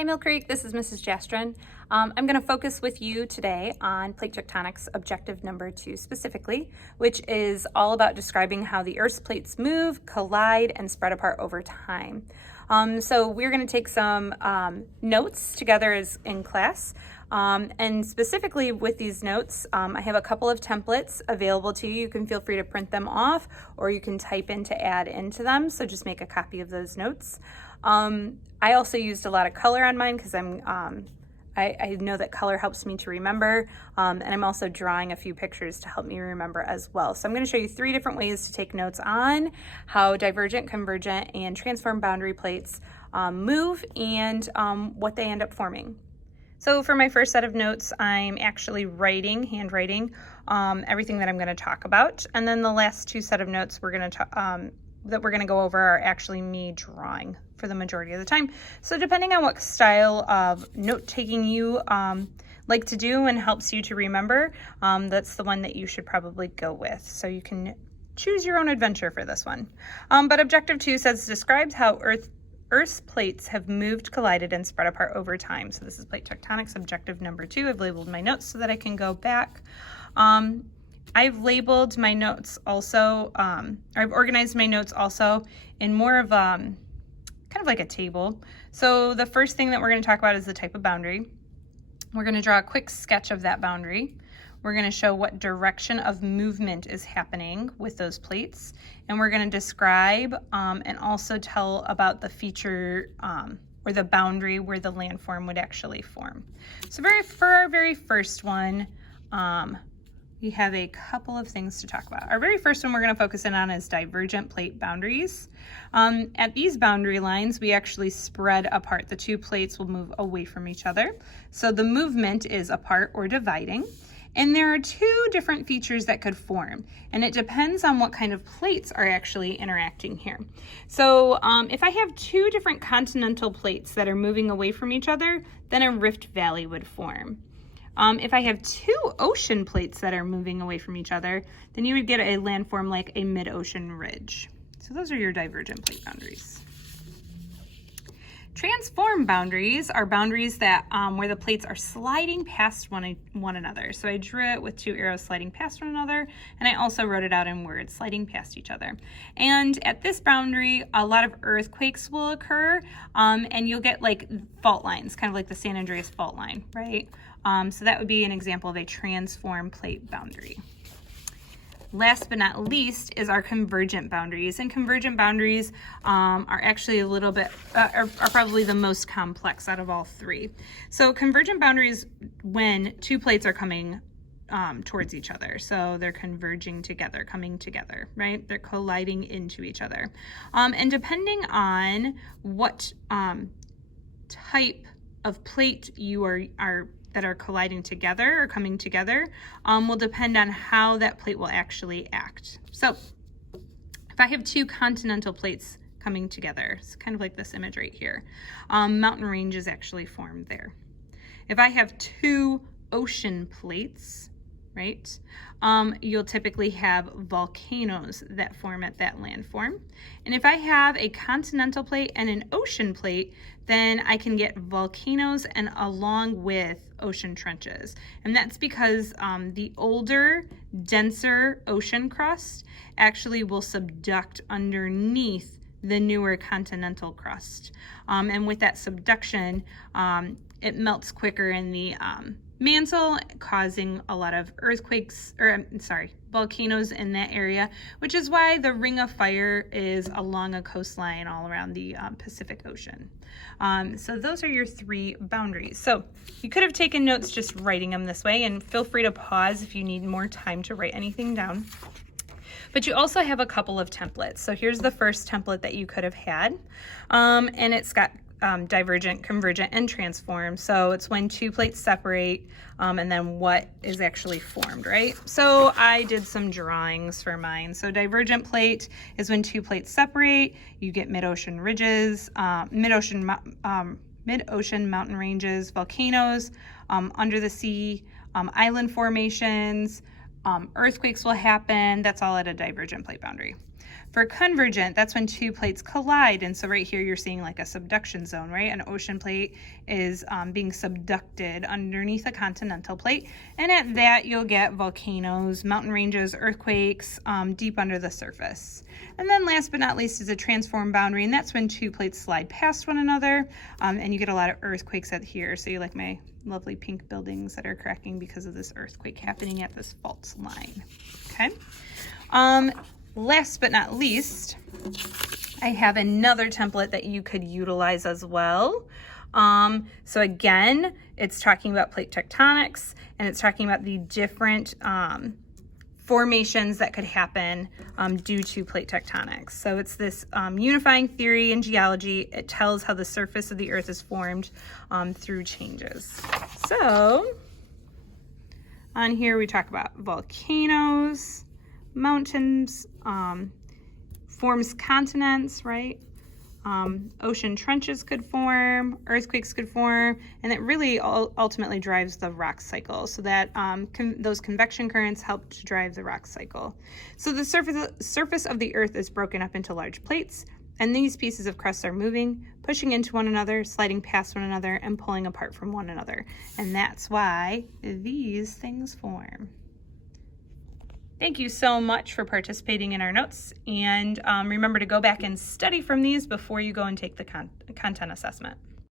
Hi Mill Creek, this is Mrs. Jastren. I'm going to focus with you today on plate tectonics objective number 2 specifically, which is all about describing how the Earth's plates move, collide, and spread apart over time. So we're going to take some notes together as in class. And specifically with these notes, I have a couple of templates available to you. You can feel free to print them off or you can type in to add into them. So just make a copy of those notes. I also used a lot of color on mine because I know that color helps me to remember, and I'm also drawing a few pictures to help me remember as well. So I'm going to show you 3 different ways to take notes on how divergent, convergent, and transform boundary plates move and what they end up forming. So for my first set of notes, I'm actually handwriting everything that I'm going to talk about, and then the last 2 set of notes that we're going to go over are actually me drawing for the majority of the time. So depending on what style of note-taking you like to do and helps you to remember, that's the one that you should probably go with. So you can choose your own adventure for this one. But objective 2 describes how Earth's plates have moved, collided, and spread apart over time. So this is plate tectonics objective number 2. I've labeled my notes so that I can go back. I've labeled my notes also, I've organized my notes also in more of kind of like a table. So the first thing that we're going to talk about is the type of boundary. We're going to draw a quick sketch of that boundary. We're going to show what direction of movement is happening with those plates. And we're going to describe and also tell about the feature or the boundary where the landform would actually form. So for our very first one, we have a couple of things to talk about. Our very first one we're going to focus in on is divergent plate boundaries. At these boundary lines, we actually spread apart. The 2 plates will move away from each other. So the movement is apart or dividing. And there are 2 different features that could form, and it depends on what kind of plates are actually interacting here. So if I have 2 different continental plates that are moving away from each other, then a rift valley would form. If I have 2 ocean plates that are moving away from each other, then you would get a landform like a mid-ocean ridge. So those are your divergent plate boundaries. Transform boundaries are boundaries that where the plates are sliding past one another. So I drew it with 2 arrows sliding past one another, and I also wrote it out in words, sliding past each other. And at this boundary, a lot of earthquakes will occur, and you'll get like fault lines, kind of like the San Andreas fault line, right? So that would be an example of a transform plate boundary. Last but not least is our convergent boundaries, and convergent boundaries are actually a little bit, are probably the most complex out of all 3. So convergent boundaries when 2 plates are coming towards each other. So they're converging together, coming together, right? They're colliding into each other. And depending on what type of plate you that are colliding together or coming together will depend on how that plate will actually act. So if I have 2 continental plates coming together, it's kind of like this image right here, mountain ranges actually form there. If I have 2 ocean plates, right, you'll typically have volcanoes that form at that landform. And if I have a continental plate and an ocean plate, then I can get volcanoes and along with ocean trenches. And that's because the older, denser ocean crust actually will subduct underneath the newer continental crust. And with that subduction, it melts quicker in the mantle, causing a lot of volcanoes in that area, which is why the Ring of Fire is along a coastline all around the Pacific Ocean. So those are your 3 boundaries. So you could have taken notes just writing them this way, and feel free to pause if you need more time to write anything down. But you also have a couple of templates. So here's the first template that you could have had, and it's got divergent, convergent, and transform. So it's when 2 plates separate and then what is actually formed, right? So I did some drawings for mine. So divergent plate is when 2 plates separate, you get mid-ocean ridges, mid-ocean mountain ranges, volcanoes, under the sea, island formations, Earthquakes will happen. That's all at a divergent plate boundary. For convergent, that's when two plates collide. And so right here, you're seeing like a subduction zone, right? An ocean plate is being subducted underneath a continental plate. And at that, you'll get volcanoes, mountain ranges, earthquakes deep under the surface. And then last but not least is a transform boundary. And that's when two plates slide past one another. And you get a lot of earthquakes out here. So you like my lovely pink buildings that are cracking because of this earthquake happening at this fault line. Okay. Last but not least, I have another template that you could utilize as well. So again, it's talking about plate tectonics, and it's talking about the different formations that could happen due to plate tectonics. So it's this unifying theory in geology. It tells how the surface of the earth is formed through changes. So on here we talk about volcanoes, mountains, forms continents, right? Ocean trenches could form, earthquakes could form, and it really ultimately drives the rock cycle. So that those convection currents help to drive the rock cycle. So the surface of the earth is broken up into large plates, and these pieces of crust are moving, pushing into one another, sliding past one another, and pulling apart from one another. And that's why these things form. Thank you so much for participating in our notes, and remember to go back and study from these before you go and take the content assessment.